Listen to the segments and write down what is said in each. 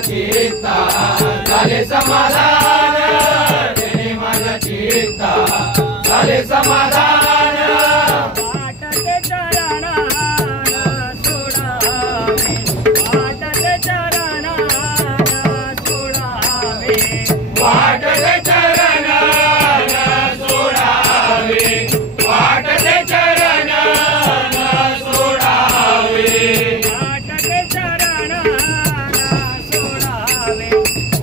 चित्ता झाले समाधान, त्याने माझ्या चित्ता झाले समाधान। वाटते चरणा सोडावे, वाटते चरणा सोडावे, वाटते चरण सोडावे, वाटते चरण सोडावे, वाटते चरण सोडावे।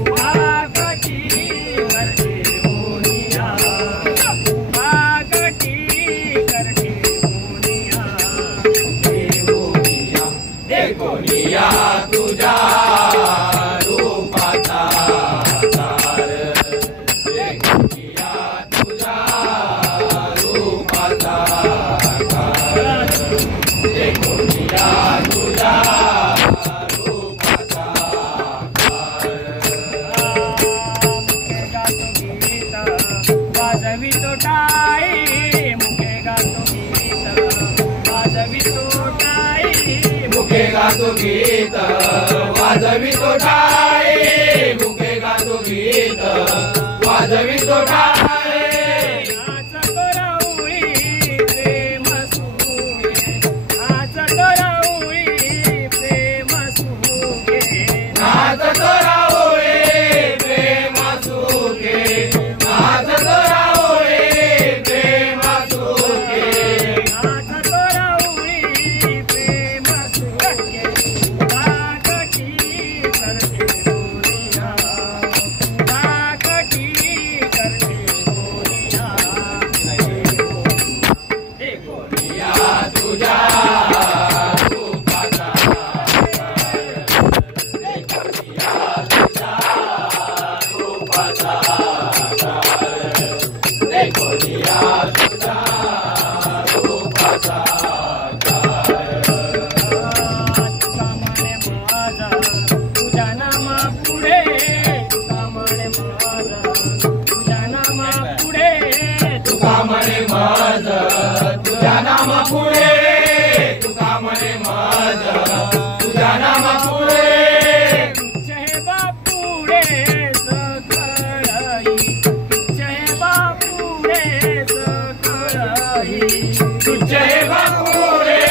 वाकटी करते मुनिया, वाकटी करते मुनिया। देखोनिया तुझ्या रूपाचा आकार, देखोनिया तुझ्या रूपाचा आकार, देखोनिया तुझ्या रूपाचा आकार। मुखे गातो गीत वाजवितो टाळी, मुखे गातो गीत वाजवितो टाळी, मुखे गातो गीत वाजवितो टाळे, मुखे गातो गीत वाजवितो टाळे। नाच कराऊळी प्रेम सुगे, नाच कराऊळी प्रेम सुगे, नाच करावळे प्रेम सुखे, नाच करावळे प्रेम सुखे, नाच कराऊळी प्रेम सुगे। वाकटी करते मुनिया, वाकटी करते मुनिया। देखोनिया तुझ्या रूपाचा आकार, देखोनिया तुझ्या रूपाचा आकार, देखोनिया तुझ्या रूपाचा आकार। तुका म्हणे माझा तुझ्या नामा पुढे, तुका म्हणे माझा तुझ्या नामा पुढे, तुका म्हणे माझं तुझ्या नामापुढे, तुका म्हणे माझं तुझ्या नामापुढे। तुझे बापुडे सकळई, तुझे बापुडे सकळई, तुझे बापुडे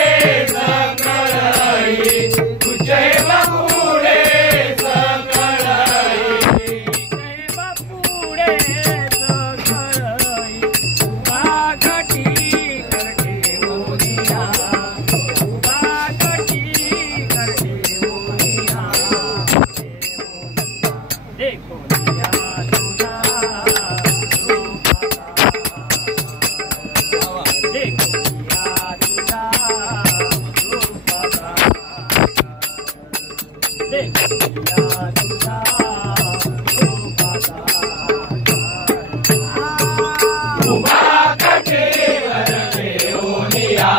सकळई, तुझे बापुडे सकळई, तुझे बापुडे सकळई। वाकटी करते मुनिया, वाकटी करते मुनिया। देखोनिया तुझा रूपाचा, देखोनिया तुझा रूपाचा, देखोनिया तुझा रूपाचा। उभा कटेवर ठेवूनिया,